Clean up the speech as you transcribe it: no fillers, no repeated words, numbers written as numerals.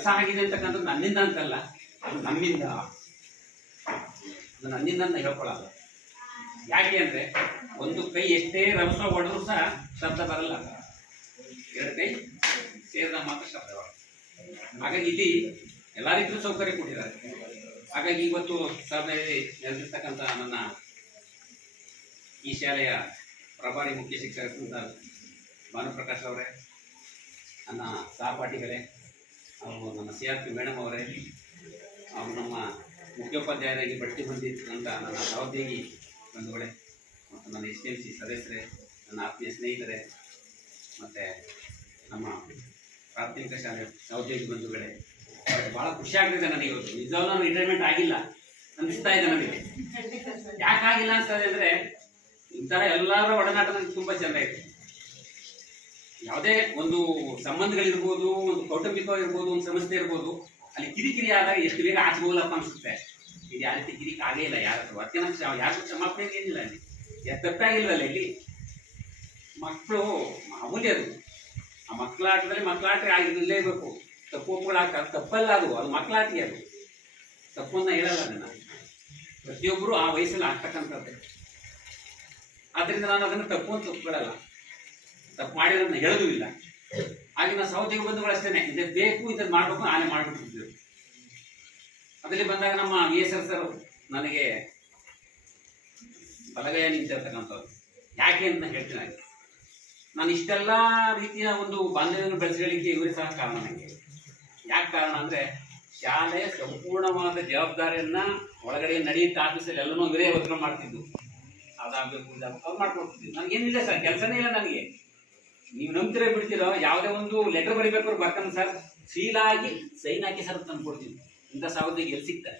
ಕೆಲಸ ಆಗಿದೆ ಅಂತಕ್ಕಂಥದ್ದು ನನ್ನಿಂದ ಅಂತಲ್ಲ, ಅದು ನಮ್ಮಿಂದ, ಅದು ನನ್ನಿಂದ ಅಂತ ಹೇಳ್ಕೊಳ್ಳಲ್ಲ. ಯಾಕೆ ಅಂದರೆ ಒಂದು ಕೈ ಎಷ್ಟೇ ರಭಸ ಹೊಡೆದ್ರೂ ಸಹ ಶಬ್ದ ಬರಲ್ಲ, ಎರಡು ಕೈ ಸೇರಿದ ಮಾತ್ರ ಶಬ್ದ ಬರಲ್ಲ. ಹಾಗಾಗಿ ಇಲ್ಲಿ ಎಲ್ಲ ರೀತಿಯ ಸೌಕರ್ಯ ಕೊಟ್ಟಿದ್ದಾರೆ. ಹಾಗಾಗಿ ಇವತ್ತು ಸಭೆಯಲ್ಲಿ ನೆಲೆಸಿರ್ತಕ್ಕಂಥ ನನ್ನ ಈ ಶಾಲೆಯ ಪ್ರಭಾರಿ ಮುಖ್ಯ ಶಿಕ್ಷಕರಾದ ಭಾನುಪ್ರಕಾಶ್ ಅವರೇ, ನನ್ನ ಸಹಪಾಠಿಗಳೇ, ಅವರು ನನ್ನ CRP ಮೇಡಮ್ ಅವರೇ, ಅವರು ನಮ್ಮ ಮುಖ್ಯೋಪಾಧ್ಯಾಯರಾಗಿ ಬಡ್ತಿ ಹೊಂದಿರ್ತಕ್ಕಂಥ ನನ್ನ ಸಹೋದ್ಯೋಗಿ ಬಂಧುಗಳೇ, ಮತ್ತು ನನ್ನ STMC ಸದಸ್ಯರೇ, ನನ್ನ ಆತ್ಮೀಯ ಸ್ನೇಹಿತರೆ, ಮತ್ತು ನಮ್ಮ ಪ್ರಾಥಮಿಕ ಶಾಲೆ ಸಹೋದ್ಯೋಗಿ ಬಂಧುಗಳೇ, ಭಾಳ ಖುಷಿ ಆಗ್ತಿದೆ ನನಗೆ. ಇವತ್ತು ನಿಜವಾಗ್ಲೂ ನಾನು ರಿಟೈರ್ಮೆಂಟ್ ಆಗಿಲ್ಲ ಅನಿಸ್ತಾ ಇದೆ ನನಗೆ. ಯಾಕಾಗಿಲ್ಲ ಅನ್ಸ್ತದೆ ಅಂದರೆ ಈ ಥರ ಎಲ್ಲರ ಒಡನಾಟ ನನಗೆ ತುಂಬ ಚೆನ್ನಾಗಿದೆ. ಯಾವುದೇ ಒಂದು ಸಂಬಂಧಗಳಿರ್ಬೋದು, ಒಂದು ಕೌಟುಂಬಿಕವಾಗಿರ್ಬೋದು, ಒಂದು ಸಮಸ್ಯೆ ಇರ್ಬೋದು, ಅಲ್ಲಿ ಕಿರಿಕಿರಿ ಆದಾಗ ಎಷ್ಟು ಬೇಗ ಆಚೆ ಹೋಗ್ಲಪ್ಪ ಅನಿಸುತ್ತೆ. ಇದು ಯಾವ ರೀತಿ ಕಿರಿಕ್ ಆಗೇ ಇಲ್ಲ ಯಾರು ಅದಕ್ಕೆ ನಾನು ಯಾರಿಗೂ ಕ್ಷಮಾಪಣೆ ಏನಿಲ್ಲ. ಅಲ್ಲಿ ತಪ್ಪಾಗಿಲ್ವಲ್ಲ, ಇಲ್ಲಿ ಮಕ್ಕಳು ಮಾಮೂಲಿ, ಅದು ಆ ಮಕ್ಕಳಾಟದಲ್ಲಿ ಮಕ್ಕಳಾಟ ಆಗಿರಲೇಬೇಕು. ತಪ್ಪು ಒಪ್ಪುಗಳಾಗ ತಪ್ಪಲ್ಲ, ಅದು ಮಕ್ಕಳಾಟಿಗೆ, ಅದು ತಪ್ಪನ್ನ ಹೇಳಲ್ಲ. ಅದನ್ನು ಪ್ರತಿಯೊಬ್ಬರು ಆ ವಯಸ್ಸಲ್ಲಿ ಆಗ್ತಕ್ಕಂಥದ್ದೇ. ಆದ್ದರಿಂದ ನಾನು ಅದನ್ನು ತಪ್ಪು ಅಂತ ಒಪ್ಕೊಳ್ಳಲ್ಲ, ತಪ್ಪು ಮಾಡಿರೋದನ್ನ ಹೇಳೋದು ಇಲ್ಲ. ಆಗಿನ ಸಹೋದ್ಯೋಗಿ ಬಂಧುಗಳು ಅಷ್ಟೇ, ಇದು ಬೇಕು, ಇದನ್ನು ಮಾಡಬೇಕು, ಆನೆ ಮಾಡಿಬಿಟ್ಟಿದ್ರು. ಅದರಲ್ಲಿ ಬಂದಾಗ ನಮ್ಮ VSR ಸರ್ ನನಗೆ ಬಲಗೈ ನಿಂತಿರ್ತಕ್ಕಂಥವ್ರು. ಯಾಕೆ ಅಂತ ಹೇಳ್ತೀನಿ. ನಾನು ಇಷ್ಟೆಲ್ಲ ರೀತಿಯ ಒಂದು ಬಾಂಧವ್ಯವನ್ನು ಬೆಳೆಸಲಿಕ್ಕೆ ಇವರೇ ಸಹ ಕಾರಣ. ನನಗೆ ಯಾಕೆ ಕಾರಣ ಅಂದರೆ ಶಾಲೆಯ ಸಂಪೂರ್ಣವಾದ ಜವಾಬ್ದಾರಿಯನ್ನು ಒಳಗಡೆ ನಡೆಯುತ್ತ ಆಫೀಸಲ್ಲಿ ಎಲ್ಲನೂ ಇವರೇ ಒತ್ತಡ ಮಾಡ್ತಿದ್ದು. ಅದಾಗಬೇಕು, ಅವ್ರು ಮಾಡ್ಕೊಡ್ತಿದ್ವಿ. ನನಗೇನಿಲ್ಲ ಸರ್, ಕೆಲಸನೇ ಇಲ್ಲ ನನಗೆ. ನೀವು ನಂಬ್ತಿರೋ ಬಿಡ್ತಿರೋ, ಯಾವುದೇ ಒಂದು ಲೆಟರ್ ಬರೀಬೇಕಾದ್ರು ಬರ್ತಾನೆ ಸರ್, ಸೀಲಾಗಿ ಸೈನ್ ಹಾಕಿ ಸರ್ ತಂದು ಕೊಡ್ತೀವಿ. ಇಂಥ ಸಹೋದ್ಯೋಗಿ ಎಲ್ಲಿ ಸಿಗ್ತಾರೆ?